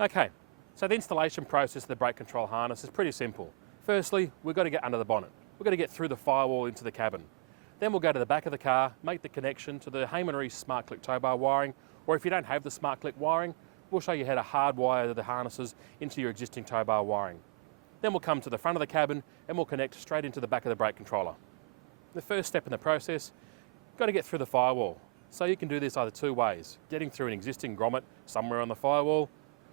Okay, so the installation process of the brake control harness is pretty simple. Firstly, we've got to get under the bonnet. We've got to get through the firewall into the cabin. Then we'll go to the back of the car, make the connection to the Hayman Reese Smart Click tow bar wiring, or if you don't have the Smart Click wiring, we'll show you how to hardwire the harnesses into your existing tow bar wiring. Then we'll come to the front of the cabin and we'll connect straight into the back of the brake controller. The first step in the process, you've got to get through the firewall. So you can do this either two ways, getting through an existing grommet somewhere on the firewall,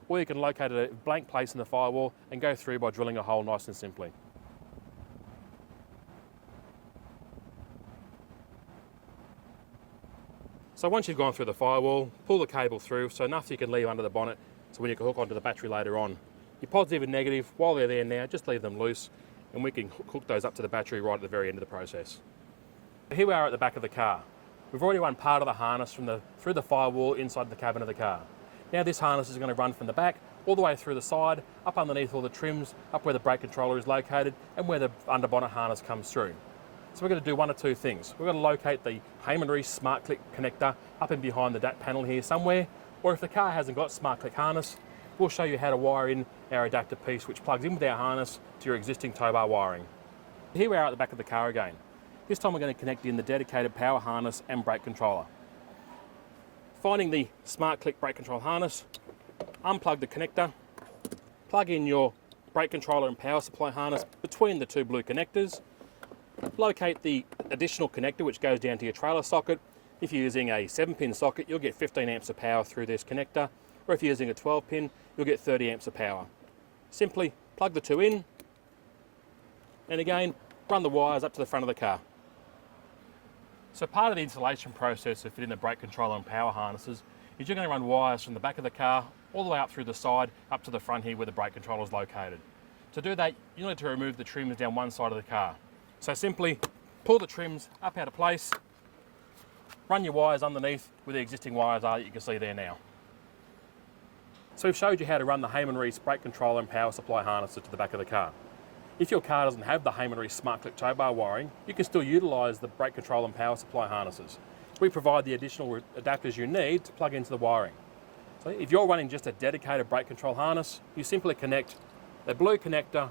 or you can locate a blank place in the firewall and go through by drilling a hole nice and simply. So once you've gone through the firewall, pull the cable through so enough you can leave under the bonnet so when you can hook onto the battery later on. Your positive and negative, while they're there now, just leave them loose and we can hook those up to the battery right at the very end of the process. Here we are at the back of the car. We've already run part of the harness through the firewall inside the cabin of the car. Now this harness is going to run from the back all the way through the side, up underneath all the trims, up where the brake controller is located and where the under bonnet harness comes through. So we're going to do one of two things. We're going to locate the Hayman Reese Smart Click connector up and behind the DAT panel here somewhere, or if the car hasn't got Smart Click harness, we'll show you how to wire in our adapter piece which plugs in with our harness to your existing tow bar wiring. Here we are at the back of the car again. This time we're going to connect in the dedicated power harness and brake controller. Finding the Smart Click brake control harness, unplug the connector, plug in your brake controller and power supply harness between the two blue connectors, locate the additional connector which goes down to your trailer socket. If you're using a 7-pin socket, you'll get 15 amps of power through this connector, or if you're using a 12-pin, you'll get 30 amps of power. Simply plug the two in, and again, run the wires up to the front of the car. So part of the installation process of fitting the brake controller and power harnesses is you're going to run wires from the back of the car all the way up through the side up to the front here where the brake controller is located. To do that, you'll need to remove the trims down one side of the car. So simply pull the trims up out of place, run your wires underneath where the existing wires are that you can see there now. So we've showed you how to run the Hayman Reese brake controller and power supply harnesses to the back of the car. If your car doesn't have the Hayman Reese Smart Click tow bar wiring, you can still utilise the brake control and power supply harnesses. We provide the additional adapters you need to plug into the wiring. So if you're running just a dedicated brake control harness, you simply connect the blue connector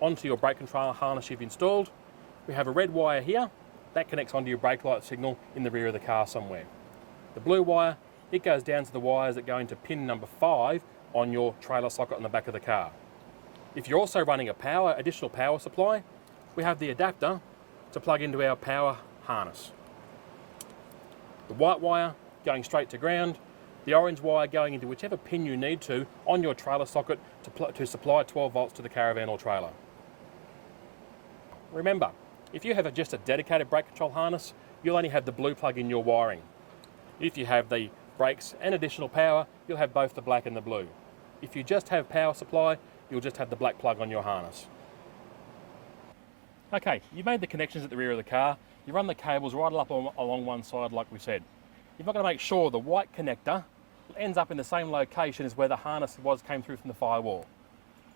onto your brake control harness you've installed. We have a red wire here, that connects onto your brake light signal in the rear of the car somewhere. The blue wire, it goes down to the wires that go into pin number 5 on your trailer socket on the back of the car. If you're also running a additional power supply, we have the adapter to plug into our power harness. The white wire going straight to ground, the orange wire going into whichever pin you need to on your trailer socket to supply 12 volts to the caravan or trailer. Remember, if you have just a dedicated brake control harness, you'll only have the blue plug in your wiring. If you have the brakes and additional power, you'll have both the black and the blue. If you just have power supply, you'll just have the black plug on your harness. Okay, you've made the connections at the rear of the car. You run the cables right up along one side like we said. You've got to make sure the white connector ends up in the same location as where the harness came through from the firewall.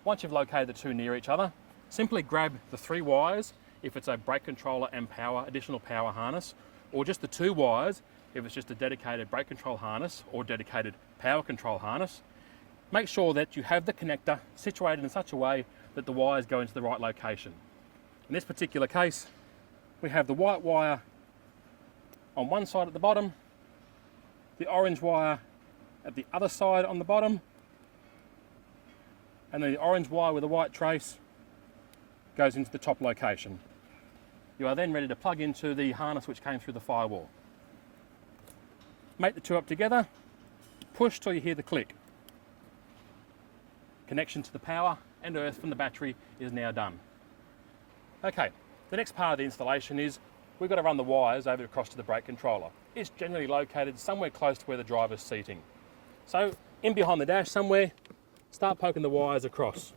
Once you've located the two near each other, simply grab the 3 wires if it's a brake controller and additional power harness, or just the 2 wires if it's just a dedicated brake control harness or dedicated power control harness. Make sure that you have the connector situated in such a way that the wires go into the right location. In this particular case, we have the white wire on one side at the bottom, the orange wire at the other side on the bottom, and then the orange wire with a white trace goes into the top location. You are then ready to plug into the harness which came through the firewall. Make the two up together, push till you hear the click. Connection to the power and earth from the battery is now done. Okay, the next part of the installation is we've got to run the wires over across to the brake controller. It's generally located somewhere close to where the driver's seating. So in behind the dash somewhere, start poking the wires across.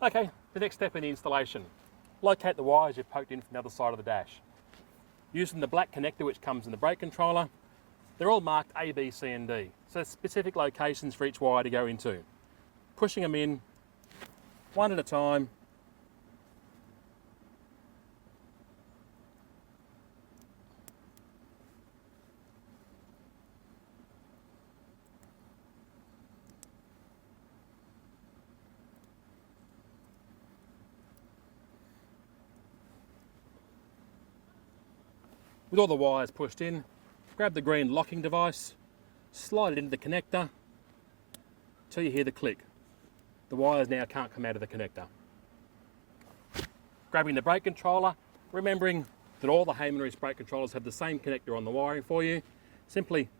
Okay, the next step in the installation. Locate the wires you've poked in from the other side of the dash. Using the black connector which comes in the brake controller, they're all marked A, B, C and D. So there's specific locations for each wire to go into. Pushing them in, one at a time. With all the wires pushed in, grab the green locking device, slide it into the connector till you hear the click. The wires now can't come out of the connector. Grabbing the brake controller, remembering that all the Hayman brake controllers have the same connector on the wiring for you. Simply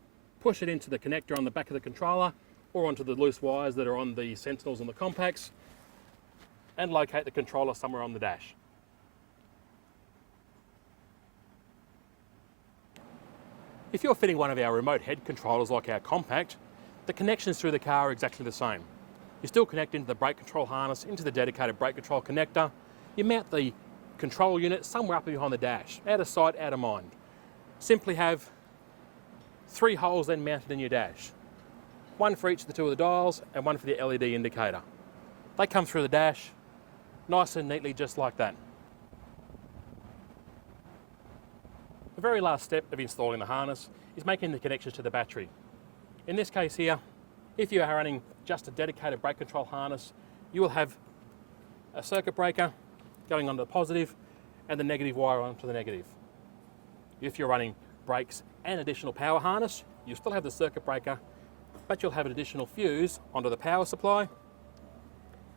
push it into the connector on the back of the controller or onto the loose wires that are on the Sentinels and the compacts, and locate the controller somewhere on the dash. If you're fitting one of our remote head controllers like our compact, the connections through the car are exactly the same. You still connect into the brake control harness, into the dedicated brake control connector. You mount the control unit somewhere up behind the dash, out of sight, out of mind. Simply have 3 holes then mounted in your dash. One for each of the 2 of the dials and one for the LED indicator. They come through the dash, nice and neatly, just like that. The very last step of installing the harness is making the connections to the battery. In this case here, if you are running just a dedicated brake control harness, you will have a circuit breaker going onto the positive and the negative wire onto the negative. If you're running brakes and additional power harness, you still have the circuit breaker, but you'll have an additional fuse onto the power supply,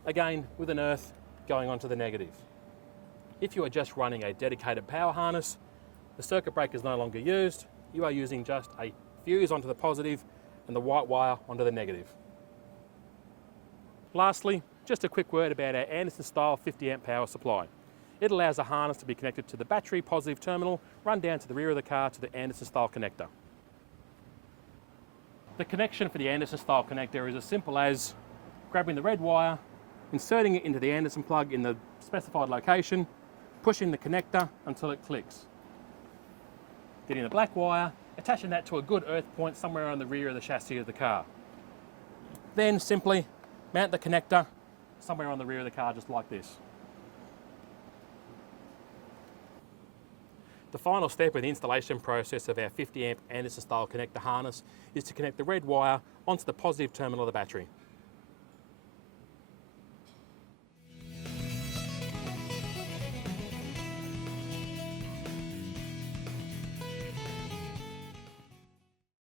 again with an earth going onto the negative. If you are just running a dedicated power harness, the circuit breaker is no longer used. You are using just a fuse onto the positive and the white wire onto the negative. Lastly, just a quick word about our Anderson style 50 amp power supply. It allows the harness to be connected to the battery positive terminal, run down to the rear of the car to the Anderson style connector. The connection for the Anderson style connector is as simple as grabbing the red wire, inserting it into the Anderson plug in the specified location, pushing the connector until it clicks. Getting the black wire, attaching that to a good earth point somewhere on the rear of the chassis of the car. Then simply mount the connector somewhere on the rear of the car, just like this. The final step in the installation process of our 50 amp Anderson style connector harness is to connect the red wire onto the positive terminal of the battery.